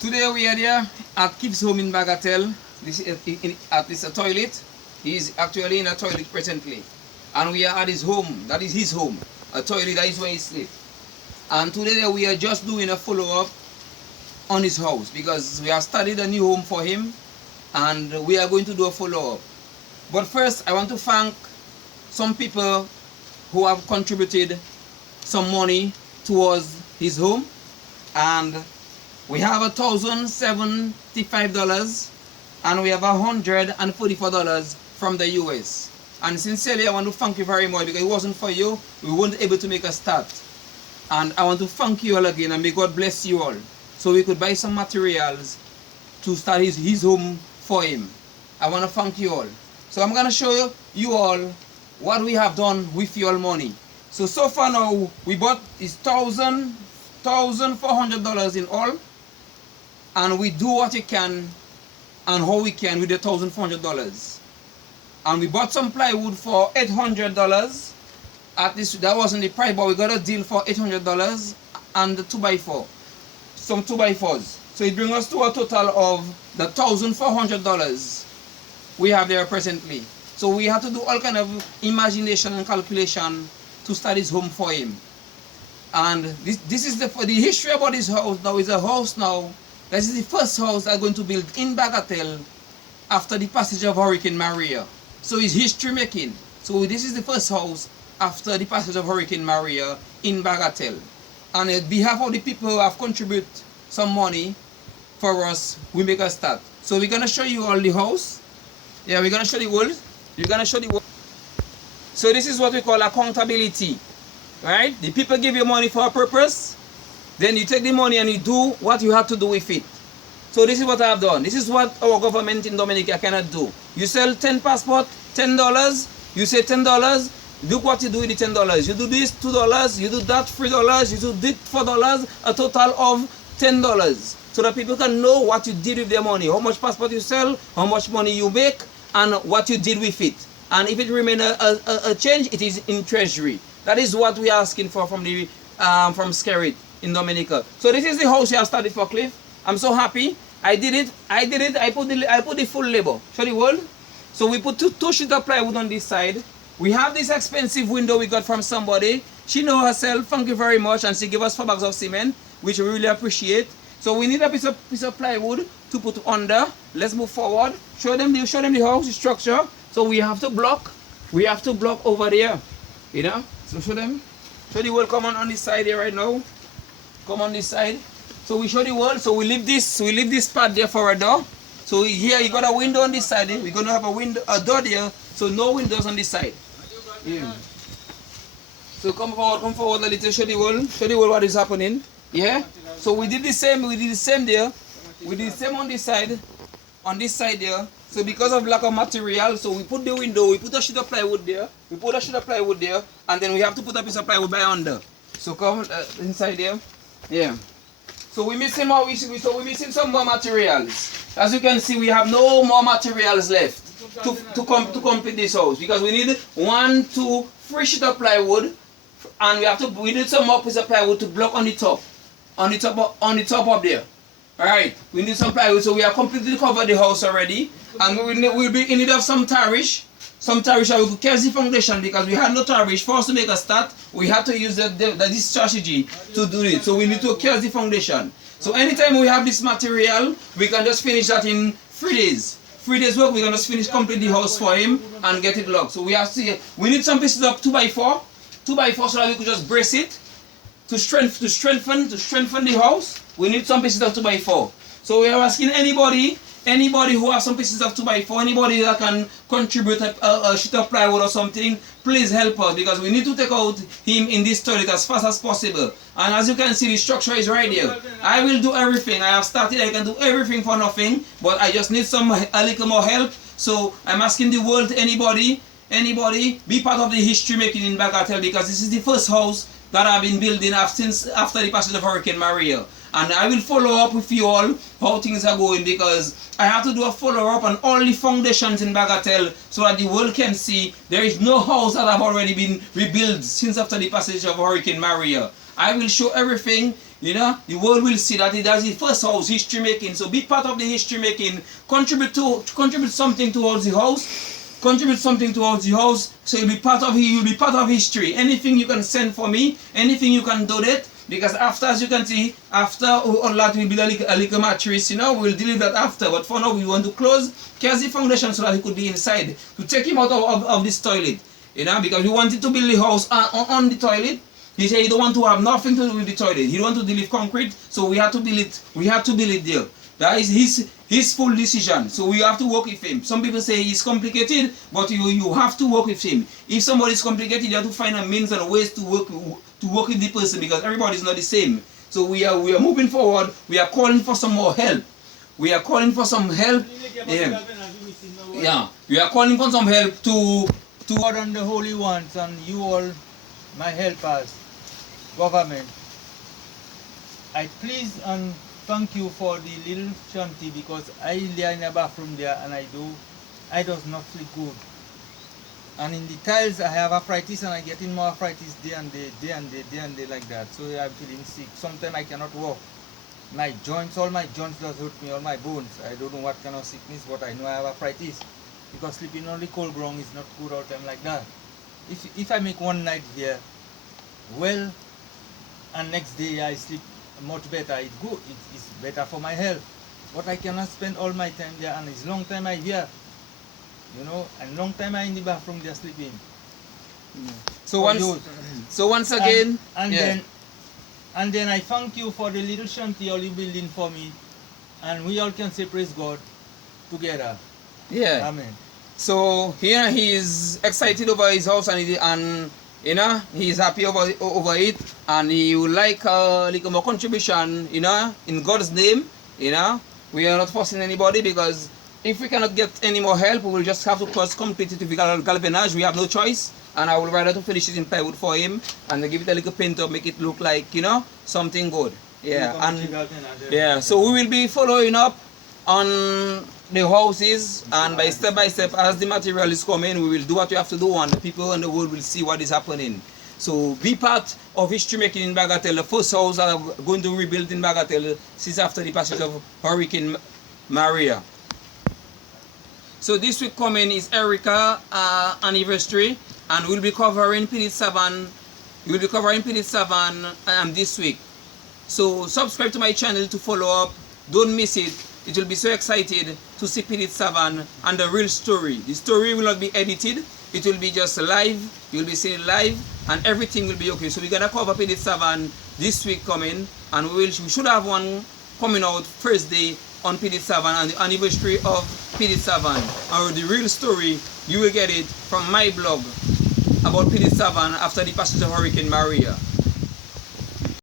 Today we are here at Kip's home in Bagatelle. This is at this toilet. He is actually in a toilet presently, and we are at his home. That is his home, a toilet. That is where he sleeps. And today we are just doing a follow-up on his house because we have studied a new home for him, and we are going to do a follow-up. But first, I want to thank some people who have contributed some money towards his home, and we have $1,075 and we have $144 from the US. And sincerely, I want to thank you very much because it wasn't for you, we weren't able to make a start. And I want to thank you all again, and may God bless you all, so we could buy some materials to start his home for him. I want to thank you all. So I'm going to show you all what we have done with your money. So far now, we bought is $1,400 in all. And we do what we can and how we can with the $1,400. And we bought some plywood for $800. At least that wasn't the price, but we got a deal for $800 and the 2x4. Some 2x4s. So it brings us to a total of the $1,400 we have there presently. So we have to do all kind of imagination and calculation to start his home for him. And this is the history about this house. Now is a house now. This is the first house they're going to build in Bagatelle after the passage of Hurricane Maria. So it's history making. So this is the first house after the passage of Hurricane Maria in Bagatelle. And on behalf of the people who have contributed some money for us, we make a start. So we're going to show you all the house. Yeah, we're going to show the world. We're going to show the world. So this is what we call accountability. Right? The people give you money for a purpose. Then you take the money and you do what you have to do with it. So this is what I have done. This is what our government in Dominica cannot do. You sell 10 passports, $10. You say $10. Look what you do with the $10. You do this, $2. You do that, $3. You do this, $4. A total of $10. So that people can know what you did with their money. How much passport you sell, how much money you make, and what you did with it. And if it remains a change, it is in treasury. That is what we are asking for from the from Skerrit in Dominica. So this is the house we have started for Cliff. I'm so happy. I did it. I put the full labor. Show the world. So we put two sheets of plywood on this side. We have this expensive window we got from somebody. She know herself. Thank you very much. And she gave us 4 bags of cement, which we really appreciate. So we need a piece of plywood to put under. Let's move forward. Show them the house, the structure. So we have to block. We have to block over there. You know. So show them. Show the world. Come on this side here right now. Come on this side. So we show the world. So we leave this part there for a door. So here you got a window on this side. We're gonna have a door there. So no windows on this side. Yeah. So come forward a little. Show the world what is happening. Yeah. So we did the same. We did the same there. We did the same on this side. On this side there. So because of lack of material, so we put the window. We put a sheet of plywood there. We put a sheet of plywood there, and then we have to put a piece of plywood by under. So come inside there. Yeah. So we're missing some more materials. As you can see, we have no more materials left to complete this house because we need 1, 2, 3 sheets of plywood, and we need some more piece of plywood to block on the top up there. Alright, we need some plywood, so we have completely covered the house already, and we'll be in need of some tarish. Some tarish, we could catch the foundation because we had no tarish. For us to make a start, we had to use this strategy to do it. So we need to catch the foundation. So anytime we have this material, we can just finish that in 3 days. 3 days work, we can just finish complete the house for him and get it locked. So we need some pieces of 2x4 so that we could just brace it to strengthen the house. We need some pieces of 2x4. So we are asking anybody who has some pieces of 2x4, anybody that can contribute a sheet of plywood or something, please help us because we need to take out him in this toilet as fast as possible. And as you can see, the structure is right here. I will do everything. I have started. I can do everything for nothing, but I just need a little more help. So I'm asking the world, anybody, be part of the history making in Bagatelle because this is the first house that I've been building since after the passage of Hurricane Maria. And I will follow up with you all how things are going because I have to do a follow up on all the foundations in Bagatelle so that the world can see there is no house that have already been rebuilt since after the passage of Hurricane Maria. I will show everything You know, the world will see that that's the first house history making. So be part of the history making. Contribute something towards the house. Contribute something towards the house. So you'll be part of history. Anything you can send for me, anything you can donate. Because after, as you can see, after all that will be a little mattress, you know, we'll deal with that after. But for now, we want to close Kazi foundation so that he could be inside. To take him out of this toilet, you know, because we wanted to build the house on the toilet. He said he don't want to have nothing to do with the toilet. He don't want to deal with concrete, so we had to build it. We had to build it there. That is his full decision. So we have to work with him. Some people say he's complicated, but you have to work with him. If somebody is complicated, you have to find a means and ways to work with the person, because everybody is not the same. So we are moving forward. We are calling for some more help. We are calling for some help. Yeah. Yeah. We are calling for some help to God and the Holy Ones and you all, my helpers, government. I please and thank you for the little shanty, because I lay in the bathroom there and I does not sleep good. And in the tiles I have arthritis and I get in more arthritis day and day like that. So I'm feeling sick. Sometimes I cannot walk. My joints, all my joints does hurt me, all my bones. I don't know what kind of sickness, but I know I have arthritis. Because sleeping on the cold ground is not good all the time like that. If I make one night here, well, and next day I sleep much better, it's good, it's better for my health. But I cannot spend all my time there, and it's long time I here, you know, and long time I in the bathroom there sleeping. So once again, and then I thank you for the little shanty all you building for me, and we all can say praise God together. Yeah. Amen. So here he is excited over his house, and you know, he is happy over it, and he would like a little more contribution, you know, in God's name. You know, we are not forcing anybody, because if we cannot get any more help, we will just have to close completely to galvanage. We have no choice, and I would rather to finish it in plywood for him and give it a little paint up, make it look like, you know, something good. Yeah, and yeah, so we will be following up on the houses, and by step as the material is coming, we will do what we have to do, and the people in the world will see what is happening. So be part of history making in Bagatelle. The first house are going to rebuild in Bagatelle since after the passage of Hurricane Maria. So this week coming is Erica anniversary, and we'll be covering Pidit Savan. We'll be covering Pidit Savan this week. So subscribe to my channel to follow up. Don't miss it. It will be so excited to see Pidit Savan and the real story. The story will not be edited. It will be just live. You'll be seeing it live, and everything will be okay. So we're gonna cover Pidit Savan this week coming, and we should have one coming out Thursday on Pidit Savan and the anniversary of Pidit Savan. And the real story, you will get it from my blog about Pidit Savan after the passage of Hurricane Maria.